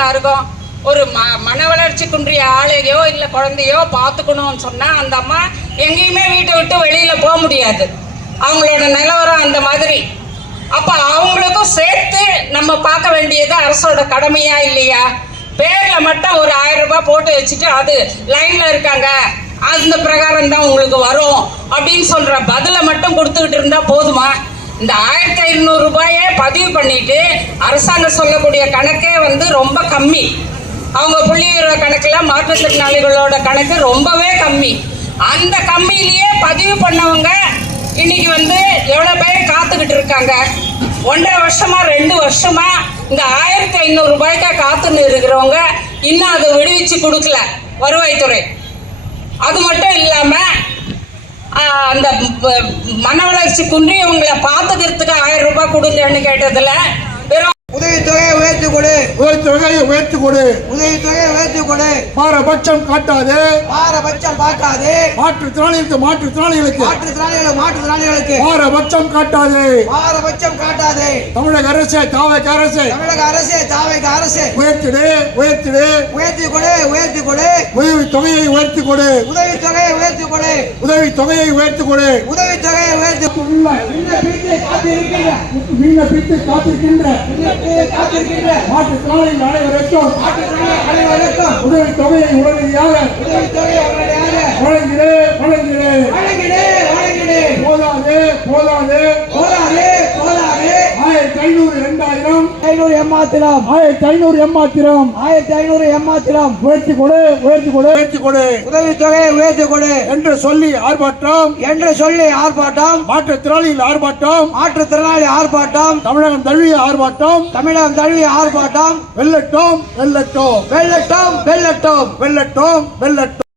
சொல்றதா இருக்கும். ஒரு மன வளர்ச்சி குன்றிய ஆளையோ இல்லை குழந்தையோ பார்த்துக்கணும்னு சொன்னால் அந்த அம்மா எங்கேயுமே வீட்டை விட்டு வெளியில் போக முடியாது. அவங்களோட நிலவரம் அந்த மாதிரி. அப்போ அவங்களுக்கும் சேர்த்து நம்ம பார்க்க வேண்டியது அரசோட கடமையா இல்லையா? பேரில் மட்டும் ஒரு 1000 ரூபாய் போட்டு வச்சுட்டு அது லைனில் இருக்காங்க, அந்த பிரகாரம் தான் உங்களுக்கு வரும் அப்படின்னு சொல்கிற பதிலை மட்டும் கொடுத்துக்கிட்டு இருந்தால் போதுமா? இந்த 1500 ரூபாயே பதிவு பண்ணிட்டு அரசாங்கம் சொல்லக்கூடிய கணக்கே ரொம்ப கம்மி. அவங்க புள்ளிவிவர கணக்கில் மாற்றுத்திறனாளிகளோட கணக்கு ரொம்பவே கம்மி. அந்த கம்மியிலேயே பதிவு பண்ணவங்க இன்னைக்கு எவ்வளோ பேர் காத்துக்கிட்டு இருக்காங்க. 1.5 வருஷமா 2 வருஷமா இந்த 1500 ரூபாய்க்கா காத்துன்னு இருக்கிறவங்க இன்னும் அதை விடுவிச்சு கொடுக்கல வருவாய்த்துறை. அது மட்டும் இல்லாம அந்த மன வளர்ச்சி குன்றியவங்களை பார்த்துக்கிறதுக்கு 1000 ரூபாய் கொடுங்கன்னு கேட்டதுல வெறும் உதவித்தொகையை உயர்த்தி கொடு, உதவித்தொகையை உயர்த்தி கொடு, உதவித்தொகையை உயர்த்தி கொடு, பாரபட்சம் காட்டாது, பாரபட்சம் காட்டாது, மாற்றுத்திறனாளிகளுக்கு மாற்றுத்திறனாளிகளுக்கு பாரபட்சம் காட்டாது, பாரபட்சம் காட்டாது. தமிழக அரசு தாவைக்கு அரசு, தமிழக அரசு தாவைக்கு அரசு உயர்த்திடு உயர்த்திடு, உயர்த்தி கொடு, உயர்த்தி கொடு, உதவித்தொகையை உயர்த்தி கொடு, உதவித்தொகையை உயர்த்தி கொடு, உதவித்தொகையை உயர்த்தி கொடு, உதவித்தொகையை உயர்த்தி காத்திருக்கின்ற மாற்றுத்திறனாளிகள் அனைவருக்கும் உதவித்தொகையை உடனடியாக வழங்கிடு வழங்கிடு. போதாது போதாது போராது போராது 1500 2000 ஏமாத்திரம் 1500 ஏமாத்திரம் உயர்த்தி கொடு உயர்த்தி கொடு உயர்த்தி கொடு, உதவித்தொகையை உயர்த்தி கொடு என்று சொல்லி ஆர்ப்பாட்டம் மாற்றுத்திறனாளிகள் ஆர்ப்பாட்டம் மாற்றுத்திறனாளி ஆர்ப்பாட்டம் தமிழகம் தழுவிய ஆர்ப்பாட்டம் ஆர்ப்பாட்டம் வெல்லட்டும் வெல்லட்டும் வெல்லட்டும் வெல்லட்டும் வெல்லட்டும் வெல்லட்டும்.